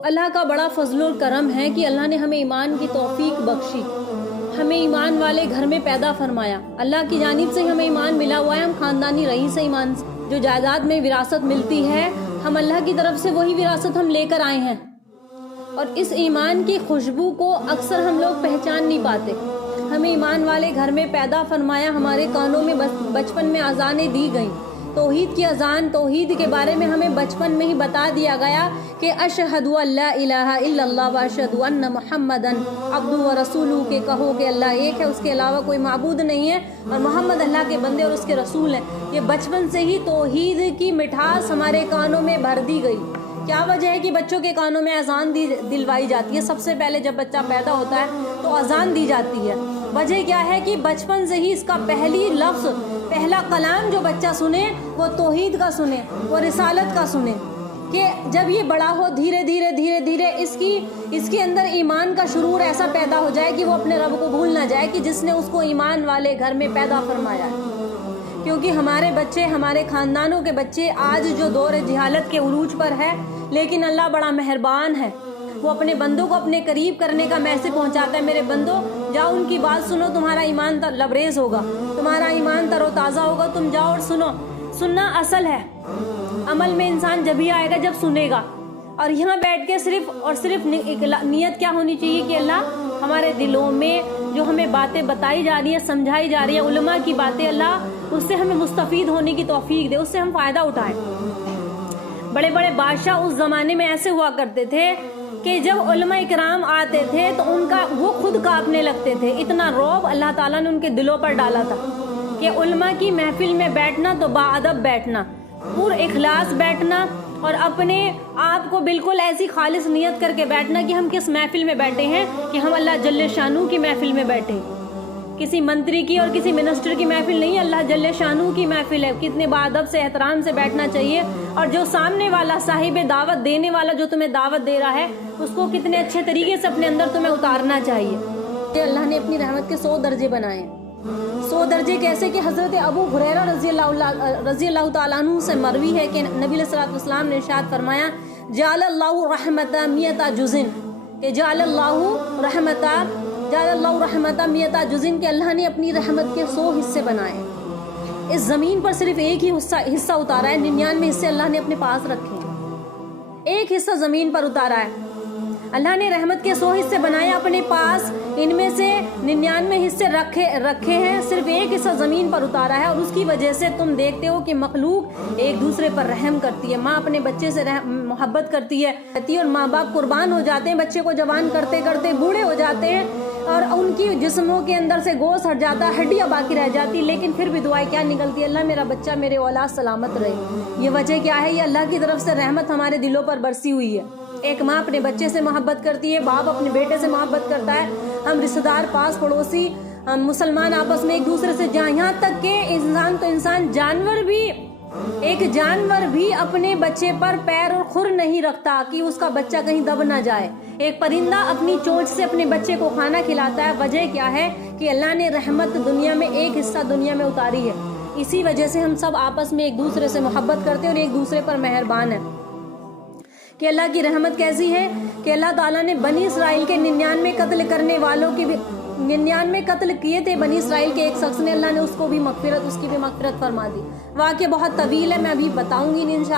اللہ کا بڑا فضل و کرم ہے کہ اللہ نے ہمیں ایمان کی توفیق بخشی، ہمیں ایمان والے گھر میں پیدا فرمایا۔ اللہ کی جانب سے ہمیں ایمان ملا ہوا ہے، ہم خاندانی رئیس ایمان جو جائیداد میں وراثت ملتی ہے، ہم اللہ کی طرف سے وہی وراثت ہم لے کر آئے ہیں، اور اس ایمان کی خوشبو کو اکثر ہم لوگ پہچان نہیں پاتے۔ ہمیں ایمان والے گھر میں پیدا فرمایا، ہمارے کانوں میں بچپن میں اذانیں دی گئیں، توحید کی اذان، توحید کے بارے میں ہمیں بچپن میں ہی بتا دیا گیا کہ اشہد ان لا الہ الا اللہ و اشہد ان محمدن عبدہ و رسولہ، کہ کہو کہ اللہ ایک ہے، اس کے علاوہ کوئی معبود نہیں ہے، اور محمد اللہ کے بندے اور اس کے رسول ہیں۔ یہ بچپن سے ہی توحید کی مٹھاس ہمارے کانوں میں بھر دی گئی۔ کیا وجہ ہے کہ بچوں کے کانوں میں اذان دلوائی جاتی ہے؟ سب سے پہلے جب بچہ پیدا ہوتا ہے تو اذان دی جاتی ہے۔ وجہ کیا ہے کہ بچپن سے ہی اس کا پہلی لفظ، پہلا کلام جو بچہ سنے وہ توحید کا سنے، وہ رسالت کا سنے، کہ جب یہ بڑا ہو دھیرے دھیرے اس کے اندر ایمان کا شرور ایسا پیدا ہو جائے کہ وہ اپنے رب کو بھول نہ جائے کہ جس نے اس کو ایمان والے گھر میں پیدا فرمایا ہے۔ کیونکہ ہمارے بچے، ہمارے خاندانوں کے بچے آج جو دور جہالت کے عروج پر ہے، لیکن اللہ بڑا مہربان ہے، وہ اپنے بندوں کو اپنے قریب کرنے کا میسج پہنچاتا ہے۔ میرے بندوں، جاؤ ان کی بات سنو، تمہارا ایمان لبریز ہوگا، تمہارا ایمان تر و تازہ ہوگا، تم جاؤ اور سنو۔ سننا اصل ہے، عمل میں انسان جب ہی آئے گا جب سنے گا۔ اور یہاں بیٹھ کے صرف نیت کیا ہونی چاہیے کہ اللہ ہمارے دلوں میں جو ہمیں باتیں بتائی جا رہی ہیں، سمجھائی جا رہی ہیں، علماء کی باتیں، اللہ اس سے ہمیں مستفید ہونے کی توفیق دے، اس سے ہم فائدہ اٹھائیں۔ بڑے بڑے بادشاہ اس زمانے میں ایسے ہوا کرتے تھے کہ جب علماء اکرام آتے تھے تو وہ خود کانپنے لگتے تھے، اتنا رعب اللہ تعالیٰ نے ان کے دلوں پر ڈالا تھا کہ علماء کی محفل میں بیٹھنا تو باادب بیٹھنا، پر اخلاص بیٹھنا، اور اپنے آپ کو بالکل ایسی خالص نیت کر کے بیٹھنا کہ ہم کس محفل میں بیٹھے ہیں، کہ ہم اللہ جل شانہ کی محفل میں بیٹھے، کسی منتری کی اور کسی منسٹر کی محفل نہیں، اللہ جل شانہ کی محفل ہے۔ کتنے باادب سے، احترام سے بیٹھنا چاہیے، اور جو سامنے والا صاحب دعوت دینے والا جو تمہیں دعوت دے رہا ہے اس کو کتنے اچھے طریقے سے اپنے اندر تمہیں اتارنا چاہیے۔ کہ اللہ نے اپنی رحمت کے 100 درجے بنائے، 100 درجے کیسے کہ حضرت ابو ہریرہ رضی اللہ تعالیٰ عنہ سے مروی ہے کہ نبی علیہ الصلوۃ والسلام نے ارشاد فرمایا، جعل اللہ رحمت 100 جزء، کہ جعل اللہ رحمت 100 جزء، کہ اللہ نے اپنی رحمت کے 100 حصے بنائے۔ اس زمین پر صرف ایک ہی حصہ اتارا ہے، 99 حصے اللہ نے اپنے پاس رکھے ہیں، ایک حصہ زمین پر اتارا ہے۔ اللہ نے رحمت کے 100 حصے بنائے اپنے پاس، ان میں سے 99 حصے رکھے ہیں، صرف ایک حصہ زمین پر اتارا ہے، اور اس کی وجہ سے تم دیکھتے ہو کہ مخلوق ایک دوسرے پر رحم کرتی ہے، ماں اپنے بچے سے محبت کرتی ہے، اور ماں باپ قربان ہو جاتے ہیں، بچے کو جوان کرتے کرتے بوڑھے ہو جاتے ہیں، اور ان کی جسموں کے اندر سے گوشت ہٹ جاتا ہے، ہڈیاں باقی رہ جاتی، لیکن پھر بھی دعائیں کیا نکلتی ہے، اللہ میرا بچہ، میرے اولاد سلامت رہے۔ یہ وجہ کیا ہے؟ یہ اللہ کی طرف سے رحمت ہمارے دلوں پر برسی ہوئی ہے۔ ایک ماں اپنے بچے سے محبت کرتی ہے، باپ اپنے بیٹے سے محبت کرتا ہے، ہم رشتہ دار، پاس پڑوسی، ہم مسلمان آپس میں ایک دوسرے سے، یہاں تک کہ ایک جانور بھی اپنے بچے پر پیر اور خر نہیں رکھتا کہ اس کا بچہ کہیں دب نہ جائے۔ ایک پرندہ اپنی چونچ سے اپنے بچے کو کھانا کھلاتا ہے۔ وجہ کیا ہے؟ کہ اللہ نے رحمت دنیا میں ایک حصہ دنیا میں اتاری ہے، اسی وجہ سے ہم سب آپس میں ایک دوسرے سے محبت کرتے ہیں اور ایک دوسرے پر مہربان ہیں۔ کہ اللہ کی رحمت کیسی ہے کہ اللہ تعالیٰ نے بنی اسرائیل کے 99 قتل کرنے والوں کی بھی 99 قتل کیے تھے بنی اسرائیل کے ایک شخص نے، اللہ نے اس کی بھی مغفرت فرما دی۔ واقعہ بہت طویل ہے، میں ابھی بتاؤں گی انشاءاللہ۔